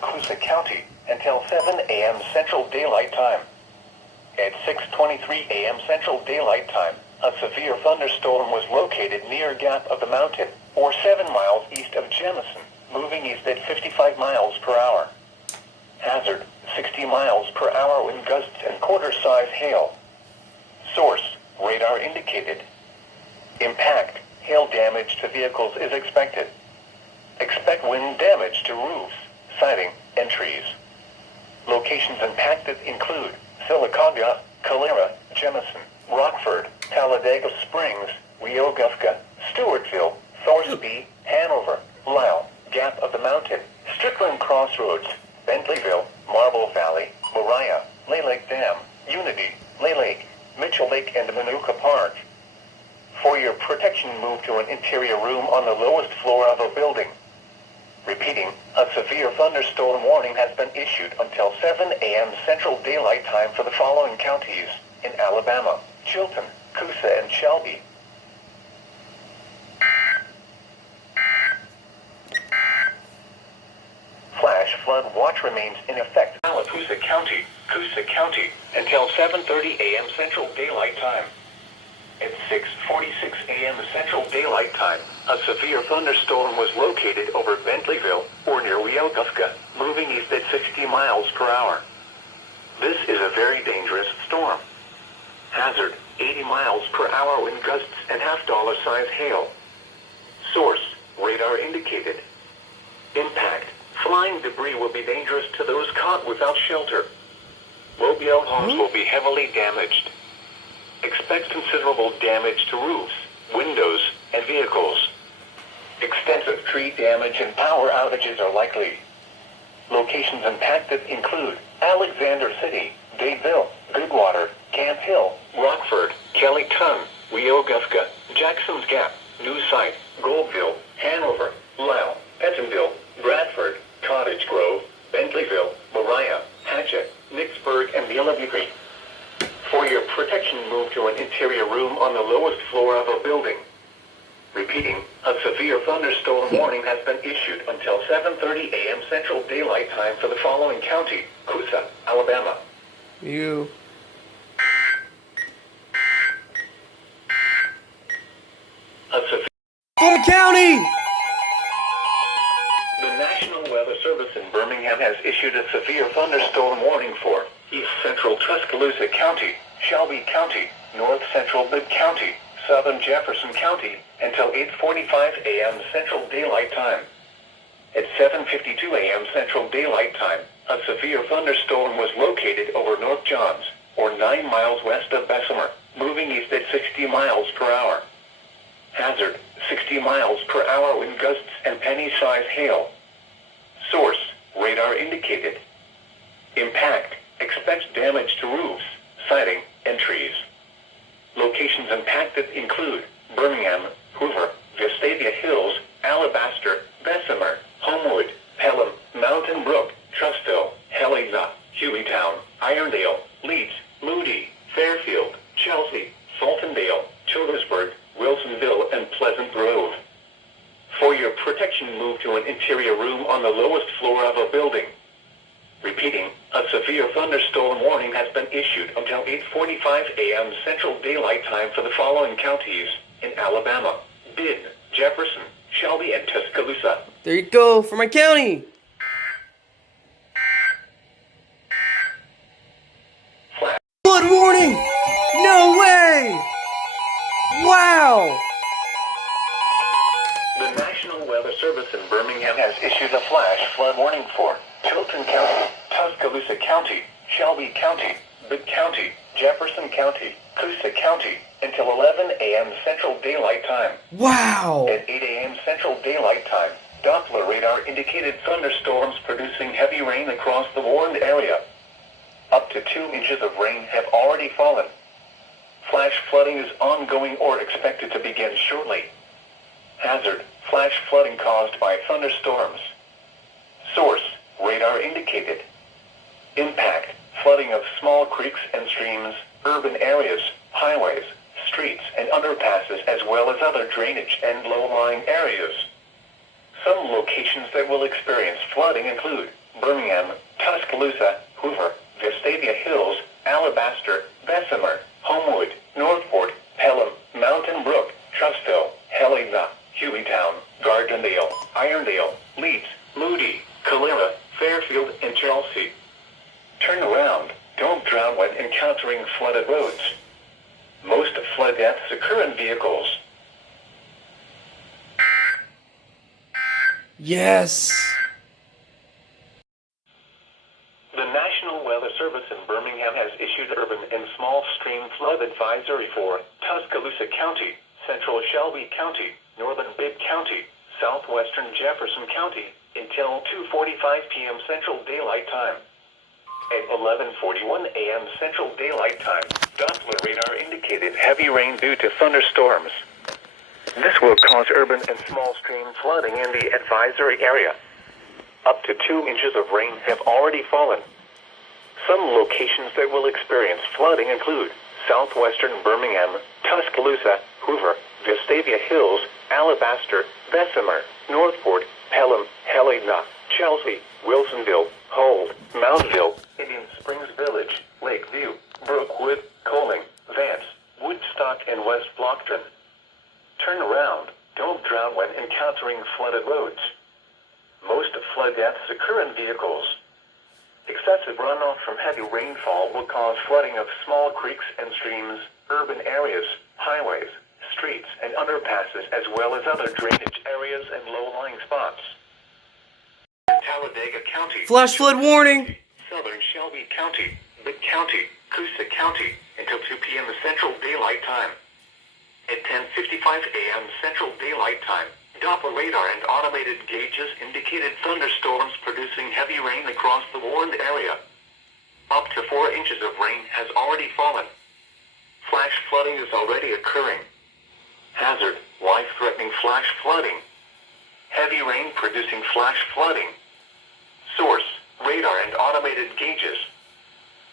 Coosa County until 7 a.m. Central Daylight Time. At 6:23 a.m. Central Daylight Time, a severe thunderstorm was located near Gap of the Mountain, or 7 miles east of Jemison, moving east at 55 miles per hour. Hazard, 60 miles per hour wind gusts and quarter-size hail. Source, radar indicated. Impact, hail damage to vehicles is expected. Expect wind damage to roofs, siding, and trees. Locations impacted include Sylacauga, Calera, Jemison, Rockford, Talladega Springs, Weogufka, Stewartville, Thorsby, Hanover, Lisle, Gap of the Mountain, Strickland Crossroads, Bentleyville, Marble Valley, Moriah, Lay Lake Dam, Unity, Lay Lake, Mitchell Lake, and Manuka Park. For your protection, move to an interior room on the lowest floor of a building. Repeating, a severe thunderstorm warning has been issued until 7 a.m. Central Daylight Time for the following counties in Alabama: Chilton, Coosa, and Shelby. Flash flood watch remains in effect in Coosa County, until 7:30 a.m. Central Daylight Time. At 6:46 a.m. Central Daylight Time, a severe thunderstorm was located over Bentleyville, or near Weogufka, moving east at 60 miles per hour. This is a very dangerous storm. Hazard, 80 miles per hour wind gusts and half-dollar size hail. Source, radar indicated. Impact, flying debris will be dangerous to those caught without shelter. Mobile homes will be heavily damaged. Expect considerable damage to roofs, windows, and vehicles. Extensive tree damage and power outages are likely. Locations impacted include Alexander City, Dadeville, Goodwater, Camp Hill, Rockford, Kellyton, Weogufka, Jackson's Gap, New Site, Goldville, Hanover, Lisle, Pentonville, Bradford, Cottage Grove, Bentleyville, Moriah, Hatchet, Nicksburg, and Yellowbury. For your protection, move to an interior room on the lowest floor of a building. Repeating, a severe thunderstorm warning has been issued until 7:30 a.m. Central Daylight Time for the following county: Coosa, Alabama. You. Fulton County! The National Weather Service in Birmingham has issued a severe thunderstorm warning for East Central Tuscaloosa County, Shelby County, North Central Bibb County, Southern Jefferson County, until 8:45 a.m. Central Daylight Time. At 7:52 a.m. Central Daylight Time, a severe thunderstorm was located over North Johns, or 9 miles west of Bessemer, moving east at 60 miles per hour. Hazard, 60 miles per hour wind gusts and penny-size hail. Source, radar indicated. Impact, expect damage to roofs, siding, and trees. Locations impacted include Birmingham, Hoover, Vestavia Hills, Alabaster, Bessemer, Homewood, Pelham, Mountain Brook, Trustville, Helena, Hueytown, Irondale, Leeds, Moody, Fairfield, Chelsea, Fultondale, Childersburg, Wilsonville, and Pleasant Grove. For your protection, move to an interior room on the lowest floor of a building. Repeating, a severe thunderstorm warning has been issued until 8:45 a.m. Central Daylight Time for the following counties in Alabama: Bibb, Jefferson, Shelby, and Tuscaloosa. There you go, for my county! Flash. Flood warning! No way! Wow! The National Weather Service in Birmingham has issued a flash flood warning for Chilton County, Tuscaloosa County, Shelby County, Bibb County, Jefferson County, Coosa County, until 11 a.m. Central Daylight Time. Wow! At 8 a.m. Central Daylight Time, Doppler radar indicated thunderstorms producing heavy rain across the warned area. Up to 2 inches of rain have already fallen. Flash flooding is ongoing or expected to begin shortly. Hazard, flash flooding caused by thunderstorms. Source, radar indicated. Impact, flooding of small creeks and streams, urban areas, highways, streets, and underpasses, as well as other drainage and low-lying areas. Some locations that will experience flooding include Birmingham, Tuscaloosa, Hoover, Vestavia Hills, Alabaster, Bessemer, Homewood, Northport, Pelham, Mountain Brook, Trussville, Helena, Hueytown, Gardendale, Irondale, Leeds, Moody, Calera, Fairfield, and Chelsea. Turn around. Don't drown when encountering flooded roads. Most flood deaths occur in vehicles. Yes. The National Weather Service in Birmingham has issued urban and small stream flood advisory for Tuscaloosa County, Central Shelby County, Northern Bibb County, Southwestern Jefferson County, until 2:45 p.m. Central Daylight Time. At 11:41 a.m. Central Daylight Time, Doppler radar indicated heavy rain due to thunderstorms. This will cause urban and small stream flooding in the advisory area. Up to 2 inches of rain have already fallen. Some locations that will experience flooding include southwestern Birmingham, Tuscaloosa, Hoover, Vestavia Hills, Alabaster, Bessemer, Northport, Pelham, Helena, Chelsea, Wilsonville, Hold, Mountville, Indian Springs Village, Lakeview, Brookwood, Coling, Vance, Woodstock, and West Blockton. Turn around. Don't drown when encountering flooded roads. Most flood deaths occur in vehicles. Excessive runoff from heavy rainfall will cause flooding of small creeks and streams, urban areas, highways, streets, and underpasses, as well as other drainage areas and low-lying spots. In Talladega County, Flash flood warning. Southern Shelby County, Bibb County, Coosa County, until 2 p.m. Central Daylight Time. At 10:55 a.m. Central Daylight Time, Doppler radar and automated gauges indicated thunderstorms producing heavy rain across the warned area. Up to 4 inches of rain has already fallen. Flash flooding is already occurring. Hazard, life-threatening flash flooding. Heavy rain producing flash flooding. Source, radar and automated gauges.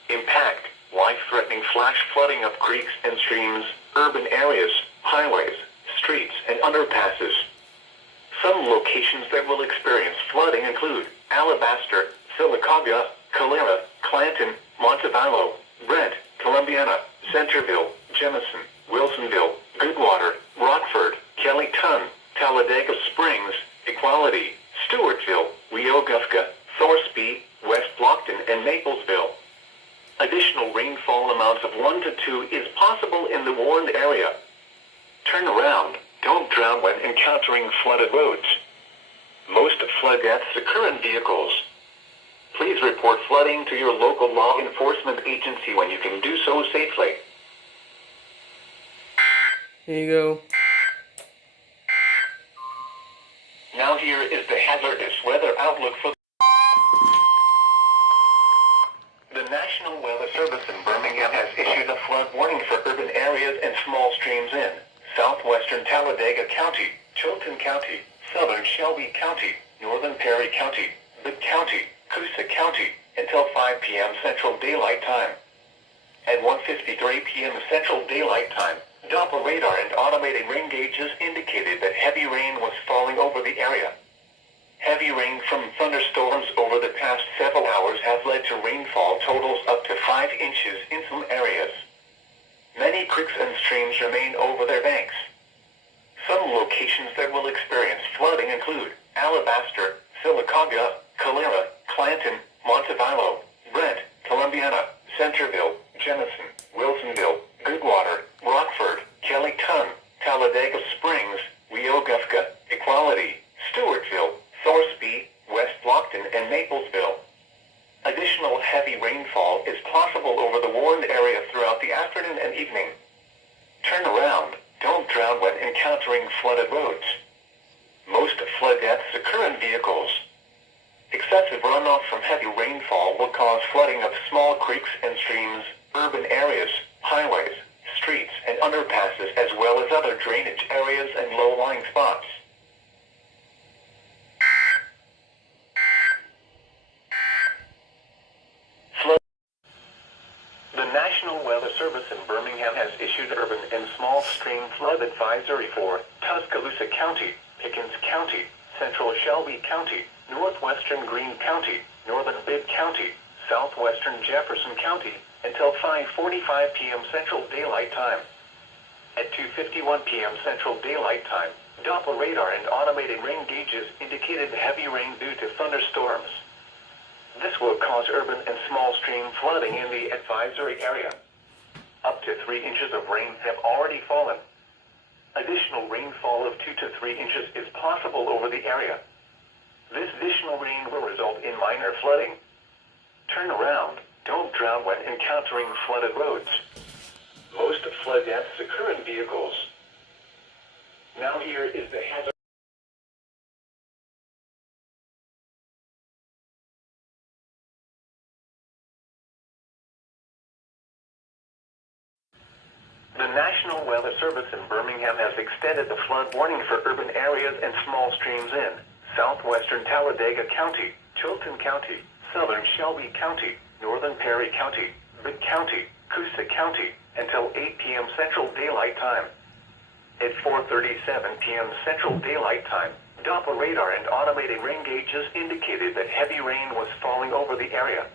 Impact, life-threatening flash flooding of creeks and streams, urban areas, highways, streets, and underpasses. Some locations that will experience flooding include Alabaster, Sylacauga, Calera, Clanton, Montevallo, Brent, Columbiana, Centerville, Jemison, Wilsonville, Goodwater, Rockford, Kellyton, Talladega Springs, Equality, Stewartville, Weogufka, Thorsby, West Blockton, and Maplesville. Additional rainfall amounts of 1 to 2 is possible in the warned area. Turn around. Don't drown when encountering flooded roads. Most flood deaths occur in vehicles. Please report flooding to your local law enforcement agency when you can do so safely. Here you go. Now here is the hazardous weather outlook for the National Weather Service in Birmingham has issued a flood warning for urban areas and small streams in southwestern Talladega County, Chilton County, southern Shelby County, northern Perry County, Bibb County, Coosa County, until 5 p.m. Central Daylight Time. At 1:53 p.m. Central Daylight Time, Doppler radar and automated rain gauges indicated that heavy rain was falling over the area. Heavy rain from thunderstorms over the past several hours has led to rainfall totals up to 5 inches in some areas. Many creeks and streams remain over their banks. Some locations that will experience flooding include Alabaster, Sylacauga, Calera, Clanton, Montevallo, Brent, Columbiana, Centerville, Jemison, Wilsonville, Goodwater, Rockford, Kellyton, Talladega Springs, Weogufka, Equality, Stewartville, Thorsby, West Blockton, and Maplesville. Additional heavy rainfall is possible over the warned area throughout the afternoon and evening. Turn around. Don't drown when encountering flooded roads. Most flood deaths occur in vehicles. Excessive runoff from heavy rainfall will cause flooding of small creeks and streams, urban areas, highways, streets, and underpasses, as well as other drainage areas and low-lying spots. The National Weather Service in Birmingham has issued urban and small stream flood advisory for Tuscaloosa County, Pickens County, Central Shelby County, northwestern Greene County, northern Bibb County, southwestern Jefferson County, until 5:45 p.m. Central Daylight Time. At 2:51 p.m. Central Daylight Time, Doppler radar and automated rain gauges indicated heavy rain due to thunderstorms. This will cause urban and small stream flooding in the advisory area. Up to 3 inches of rain have already fallen. Additional rainfall of 2 to 3 inches is possible over the area. This additional rain will result in minor flooding. Turn around. Don't drown when encountering flooded roads. Most flood deaths occur in vehicles. Now here is the hazard. The National Weather Service in Birmingham has extended the flood warning for urban areas and small streams in southwestern Talladega County, Chilton County, southern Shelby County, northern Perry County, Bibb County, Coosa County, until 8 p.m. Central Daylight Time. At 4:37 p.m. Central Daylight Time, Doppler radar and automated rain gauges indicated that heavy rain was falling over the area.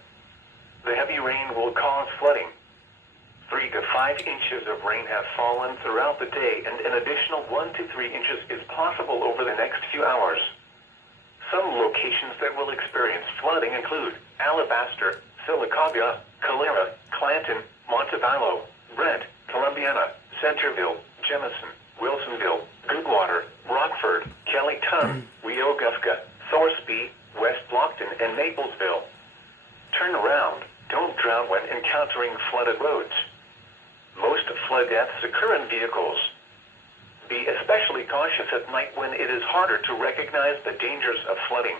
The heavy rain will cause flooding. 3 to 5 inches of rain have fallen throughout the day, and an additional 1 to 3 inches is possible over the next few hours. Some locations that will experience flooding include Alabaster, Silicaga, Calera, Clanton, Montevallo, Brent, Columbiana, Centerville, Jemison, Wilsonville, Goodwater, Rockford, Kellyton, Weogufka, Thorsby, West Blockton, and Maplesville. Turn around. Don't drown when encountering flooded roads. Most flood deaths occur in vehicles. Be especially cautious at night when it is harder to recognize the dangers of flooding.